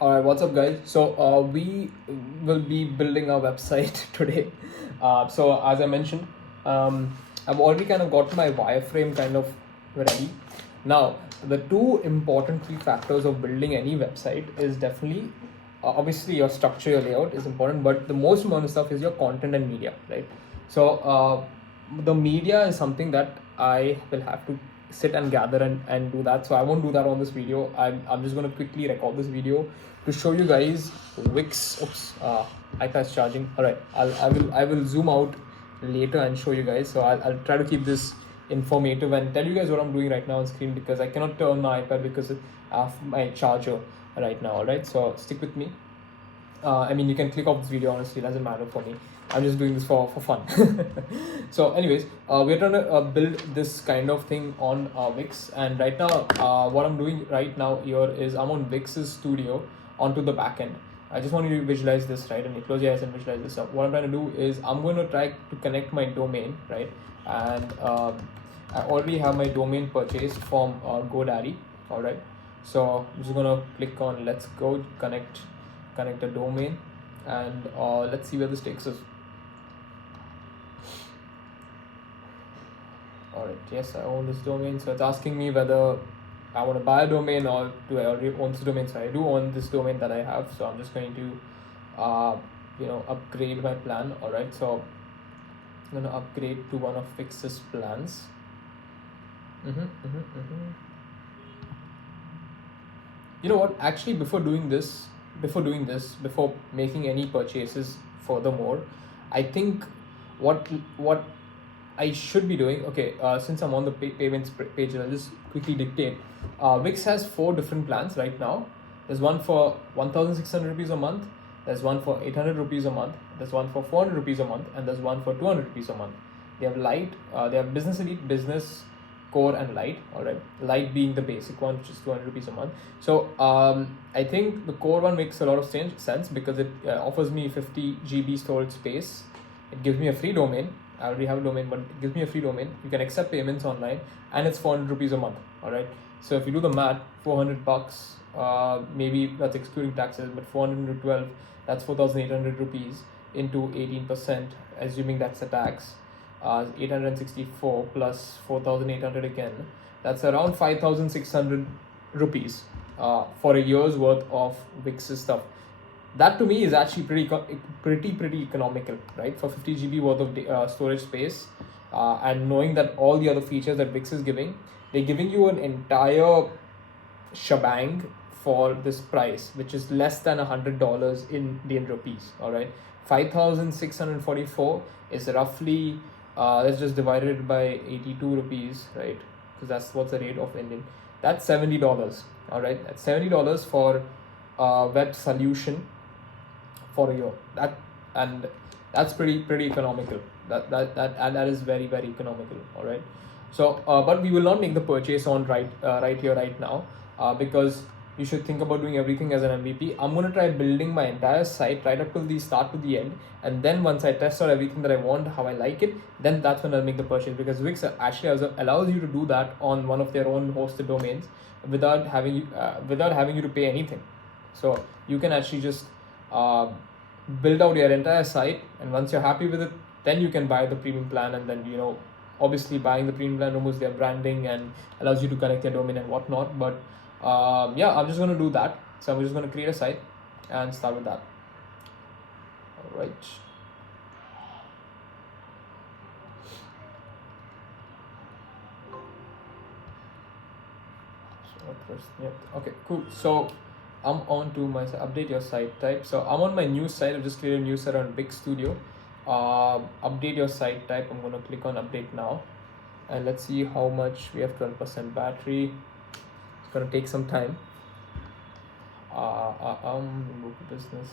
Alright, what's up, guys? So, we will be building our website today. So, as I mentioned, I've already kind of got my wireframe kind of ready. Now, the two important key factors of building any website is definitely, obviously, your structure, your layout is important, but the most important stuff is your content and media, right? So, the media is something that I will have to sit and gather and do that. So I won't do that on this video. I'm just going to quickly record this video to show you guys WiX. Oops, iPad's charging. All right, I will zoom out later and show you guys. So I'll try to keep this informative and tell you guys what I'm doing right now on screen, because I cannot turn my iPad because I have my charger right now. All right, so stick with me. I mean, you can click off this video, honestly, it doesn't matter for me. I'm just doing this for fun. So anyways, we're trying to build this kind of thing on WiX, and right now what I'm doing right now here is I'm on WiX's studio onto the back end. I just want you to visualize this, right? And you close your eyes and visualize this. So what I'm trying to do is I'm going to try to connect my domain, right? And I already have my domain purchased from GoDaddy. All right, so I'm just gonna click on let's go connect a domain, and let's see where this takes us. All right, yes, I own this domain, so it's asking me whether I want to buy a domain or do I already own this domain. So I do own this domain that I have, so I'm just going to upgrade my plan. All right, so I'm going to upgrade to one of WiX's plans. You know what, actually, before making any purchases furthermore, I think what I should be doing, okay, since I'm on the payments page, I'll just quickly dictate. WiX has 4 different plans right now. There's one for 1,600 rupees a month, there's one for 800 rupees a month, there's one for 400 rupees a month, and there's one for 200 rupees a month. They have light, they have business elite, business core, and light. All right, light being the basic one, which is 200 rupees a month. So I think the core one makes a lot of sense because it offers me 50 GB storage space. It gives me a free domain. I already have a domain, but it gives me a free domain. You can accept payments online, and it's 400 rupees a month. All right, so if you do the math, 400 bucks, maybe that's excluding taxes, but 400 into 12, that's 4,800 rupees into 18%, assuming that's a tax. 864 plus 4,800 again, that's around 5,600 rupees for a year's worth of WiX's stuff. That to me is actually pretty economical, right? For 50 GB worth of storage space, and knowing that all the other features that WiX is giving, they're giving you an entire shebang for this price, which is less than $100 in Indian rupees. All right, 5,644 is roughly, let's just divide it by 82 rupees, right? Because that's what's the rate of Indian. That's $70. All right, that's $70 for a web solution for a year. That's pretty economical. That is very economical. All right. So, but we will not make the purchase on right here right now, because you should think about doing everything as an MVP. I'm gonna try building my entire site right up till the start to the end, and then once I test out everything that I want, how I like it, then that's when I'll make the purchase. Because WiX actually allows you to do that on one of their own hosted domains without having you to pay anything. So you can actually just build out your entire site, and once you're happy with it, then you can buy the premium plan, and then obviously buying the premium plan removes their branding and allows you to connect their domain and whatnot. But yeah, I'm just going to do that. So I'm just going to create a site and start with that. All right. Okay, cool. So I'm on to my update your site type. So I'm on my new site. I've just created a new site on WiX Studio. Update your site type. I'm going to click on update now, and let's see how much we have. 12% battery. It's going to take some time. Go to business.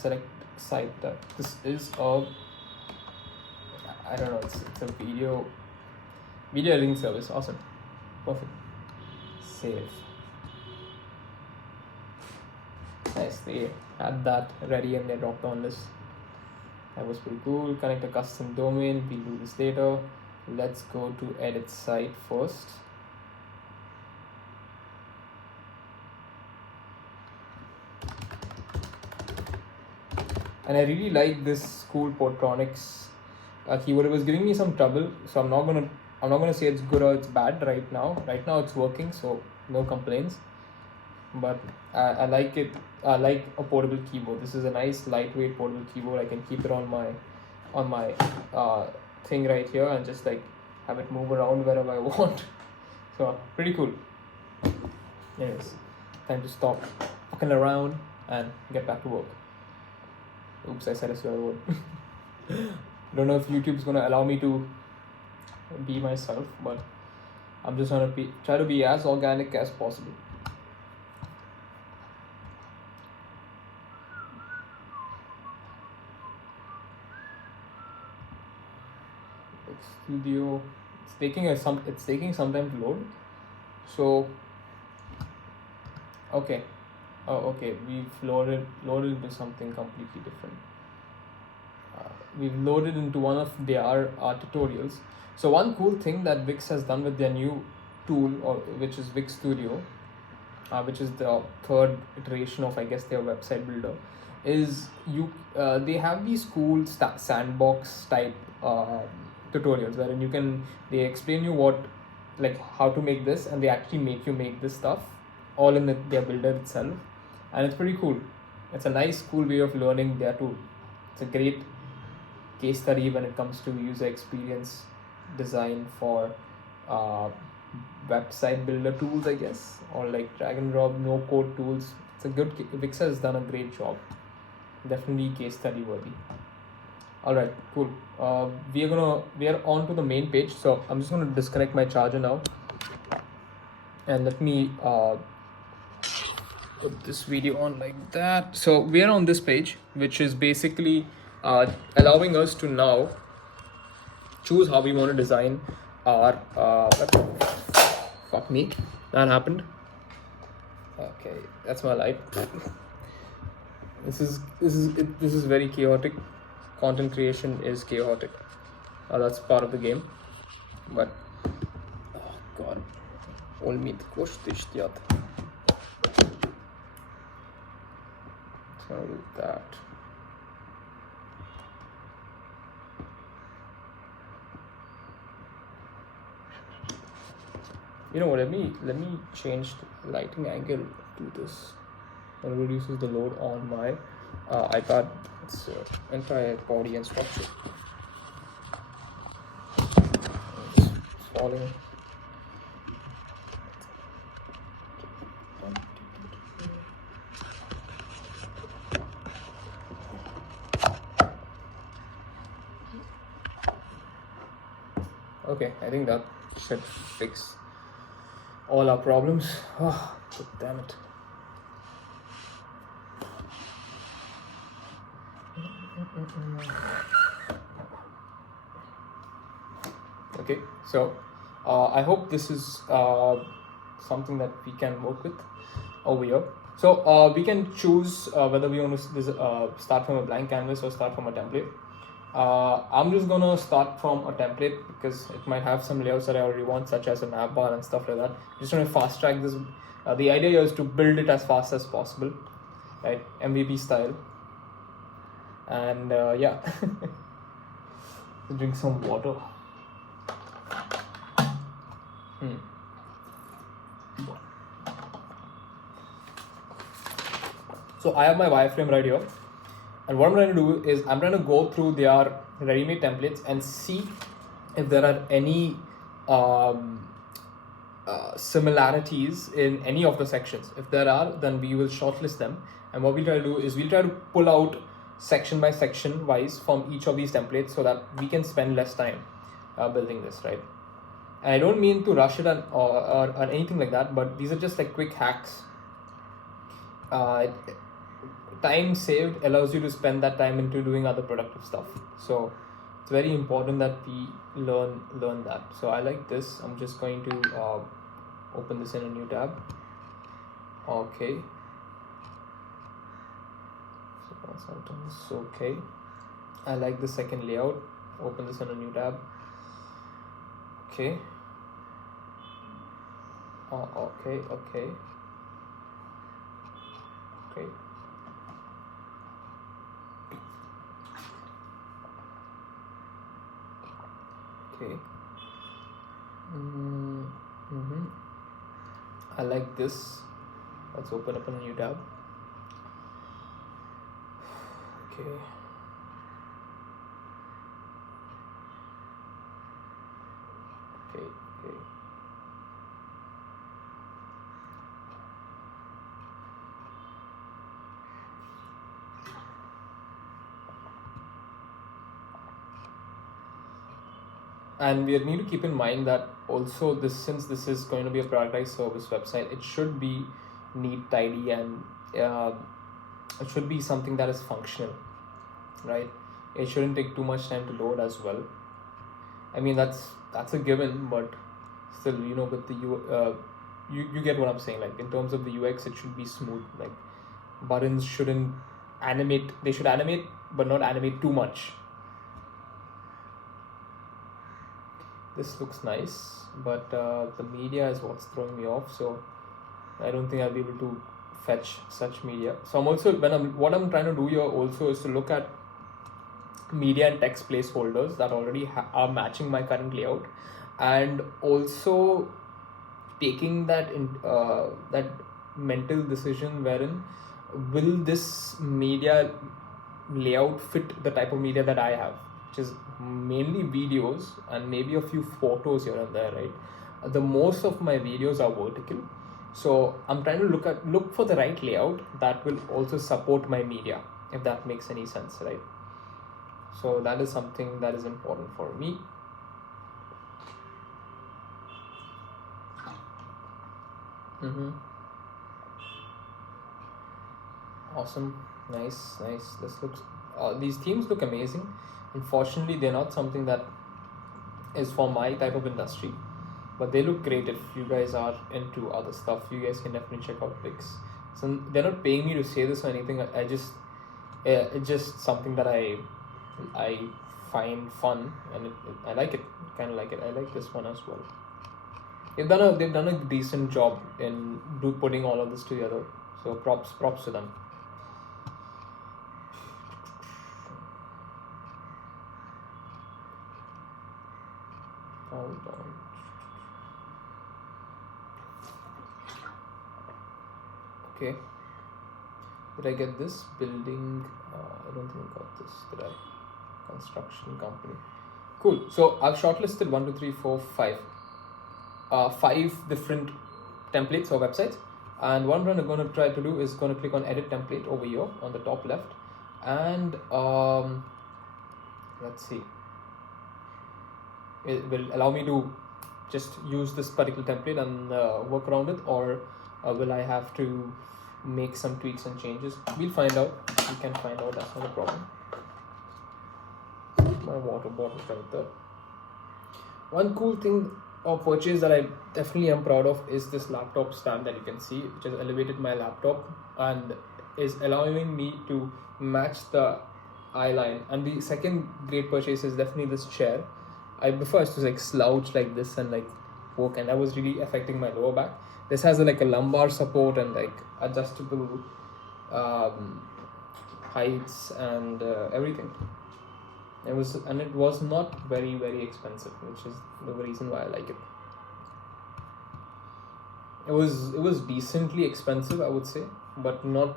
Select site type. This is I don't know. It's a video editing service. Awesome. Perfect. Save. Nice, they had that ready and they dropped on this. That was pretty cool. Connect a custom domain. We'll do this later. Let's go to edit site first. and I really like this School Portronics keyboard. It was giving me some trouble, so I'm not gonna say it's good or it's bad right now. Right now it's working, so no complaints. But I like it. I like a portable keyboard. This is a nice lightweight portable keyboard. I can keep it on my thing right here and just like have it move around wherever I want. So pretty cool. Anyways, time to stop fucking around and get back to work. Oops, I said a swear word. Don't know if YouTube's gonna allow me to be myself, but I'm just gonna try to be as organic as possible. Studio, it's taking some time to load. So okay, okay, we've loaded into something completely different. We've loaded into one of their tutorials. So one cool thing that WiX has done with their new tool, or which is WiX Studio, which is the third iteration of, I guess, their website builder, is they have these cool sandbox type tutorials wherein they explain you how to make this, and they actually make you make this stuff all in their builder itself, and it's pretty cool. It's a nice, cool way of learning their tool. It's a great case study when it comes to user experience design for website builder tools, I guess, or like drag and drop no code tools. It's a good WiX has done a great job. Definitely case study worthy. All right, cool. We are on to the main page. So I'm just gonna disconnect my charger now, and let me put this video on like that. So we are on this page, which is basically allowing us to now choose how we want to design our fuck me, that happened. Okay, that's my life. This is very chaotic. Content creation is chaotic. That's part of the game. But oh god, olmit koştu. So that. You know what? Let me change the lighting angle to this. It reduces the load on my iPad. Its entire body and structure. It's falling. Okay, I think that should fix all our problems. Oh, damn it. Okay, so I hope this is something that we can work with over here. So we can choose whether we want to start from a blank canvas or start from a template. I'm just gonna start from a template because it might have some layouts that I already want, such as a nav bar and stuff like that. Just want to fast track this. The idea here is to build it as fast as possible, right? MVP style. And yeah, drink some water. So I have my wireframe right here, and what I'm trying to do is I'm trying to go through their ready-made templates and see if there are any similarities in any of the sections. If there are, then we will shortlist them, and what we'll try to do is we'll try to pull out section by section wise from each of these templates so that we can spend less time building this, right? And I don't mean to rush it or anything like that, but these are just like quick hacks. Time saved allows you to spend that time into doing other productive stuff. So it's very important that we learn that. So I like this. I'm just going to open this in a new tab. Okay. So okay. I like the second layout. Open this in a new tab. Okay. Okay. Okay. Mm-hmm. I like this. Let's open up a new tab. Okay. Okay. Okay. And we need to keep in mind that also this, since this is going to be a productized service website, it should be neat, tidy, and it should be something that is functional, right? It shouldn't take too much time to load as well. I mean, that's a given, but still, with the you get what I'm saying. Like, in terms of the UX, it should be smooth. Like, buttons shouldn't animate. They should animate, but not animate too much. This looks nice, but the media is what's throwing me off. So I don't think I'll be able to fetch such media. So I'm also, what I'm trying to do here also is to look at media and text placeholders that already are matching my current layout, and also taking that that mental decision wherein will this media layout fit the type of media that I have, which is mainly videos and maybe a few photos here and there, right? The most of my videos are vertical, so I'm trying to look for the right layout that will also support my media, if that makes any sense, right? So that is something that is important for me. Awesome. Nice. This looks these themes look amazing. Unfortunately, they're not something that is for my type of industry, but they look great. If you guys are into other stuff, you guys can definitely check out WiX. So they're not paying me to say this or anything. I just it's just something that I find fun, and I like it. Kind of like it. I like this one as well. They've done a decent job in putting all of this together. So props to them. Hold on. Okay. Did I get this building? I don't think I got this. Did I? Construction company. Cool. So I've shortlisted 1, 2, 3, 4, 5. 5 different templates or websites. And one run I'm going to try to do is going to click on edit template over here on the top left. And let's see. It will allow me to just use this particular template and work around it, or will I have to make some tweaks and changes? We'll find out. We can find out. That's not a problem. My water bottle right there. One cool thing or purchase that I definitely am proud of is this laptop stand that you can see, which has elevated my laptop and is allowing me to match the eye line. And the second great purchase is definitely this chair. Before I used to like slouch like this and like work, and that was really affecting my lower back. This has like a lumbar support and like adjustable heights and everything. It was not very, very expensive, which is the reason why I like it. It was decently expensive, I would say, but not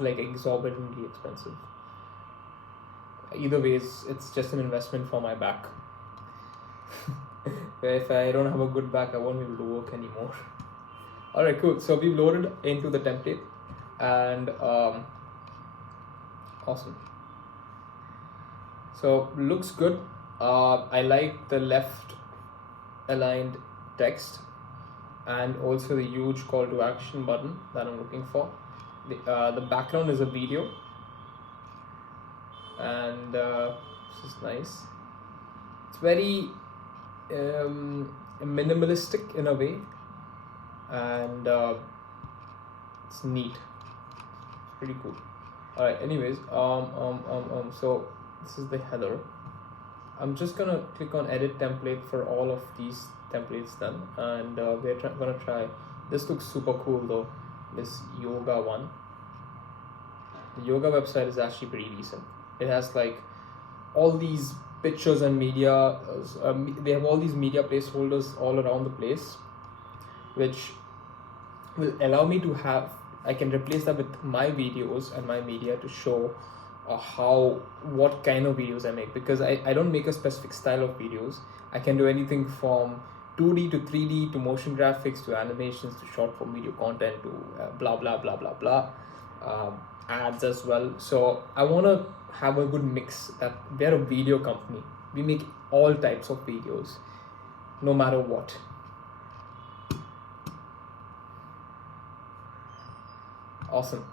like exorbitantly expensive. Either ways, it's just an investment for my back. If I don't have a good back, I won't be able to work anymore. Alright, cool. So we've loaded into the template, and awesome. So looks good. I like the left aligned text and also the huge call to action button that I'm looking for. The background is a video, and this is nice. It's very minimalistic in a way, and it's neat. It's pretty cool. Alright, anyways, so this is the header. I'm just gonna click on edit template for all of these templates then, and we're gonna try. This looks super cool though, this yoga one. The yoga website is actually pretty decent. It has like all these pictures and media. They have all these media placeholders all around the place, which will allow me to have, I can replace that with my videos and my media to show what kind of videos I make, because I don't make a specific style of videos. I can do anything from 2D to 3D to motion graphics to animations to short form video content to blah blah blah blah blah, ads as well. So I want to have a good mix. That we're a video company, we make all types of videos no matter what. Awesome.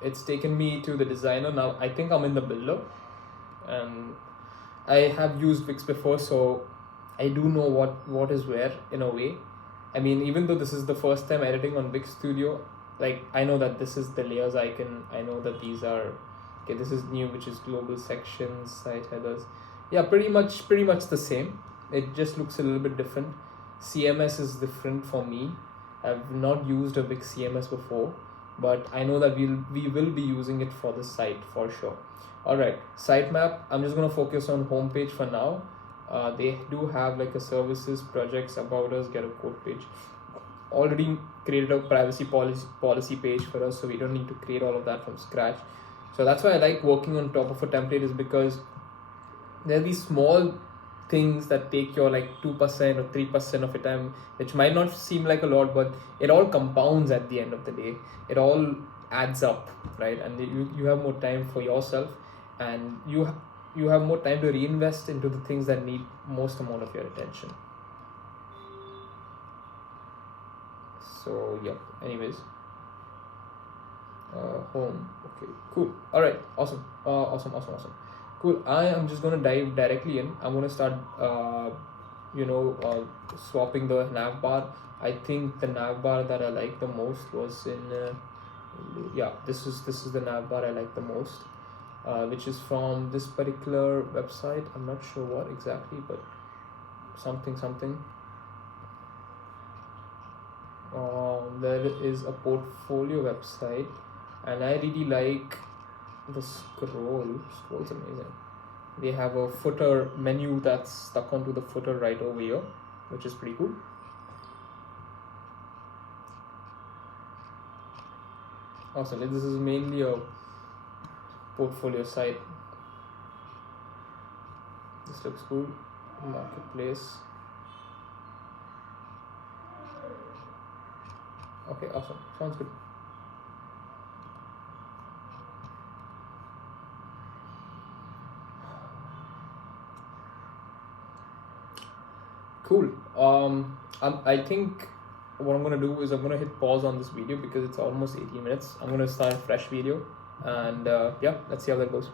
It's taken me to the designer. Now I think I'm in the builder, and I have used WiX before, so I do know what is where in a way. I mean, even though this is the first time editing on WiX Studio, like I know that this is the layers icon. I know that these are okay. This is new, which is global sections, site headers. Yeah, pretty much the same. It just looks a little bit different. CMS is different for me. I've not used a WiX CMS before, but I know that we will be using it for the site for sure. All right, sitemap. I'm just gonna focus on homepage for now. They do have like a services, projects, about us, get a code page. Already created a privacy policy page for us, so we don't need to create all of that from scratch. So that's why I like working on top of a template, is because there are these small things that take your like 2% or 3% of your time, which might not seem like a lot, but it all compounds at the end of the day. It all adds up, right? And you have more time for yourself, and you have more time to reinvest into the things that need most amount of your attention. So yeah, anyways, home. Okay, cool. All right, awesome. Awesome. Cool. I am just gonna dive directly in. I'm gonna start swapping the nav bar. I think the nav bar that I like the most was in this is the nav bar I like the most, which is from this particular website. I'm not sure what exactly, but something. There is a portfolio website, and I really like the scroll's amazing. They have a footer menu that's stuck onto the footer right over here, which is pretty cool. Awesome. This is mainly a portfolio site. This looks cool. Marketplace. Okay, awesome. Sounds good. Cool. I think what I'm gonna do is I'm gonna hit pause on this video because it's almost 18 minutes. I'm gonna start a fresh video, and let's see how that goes.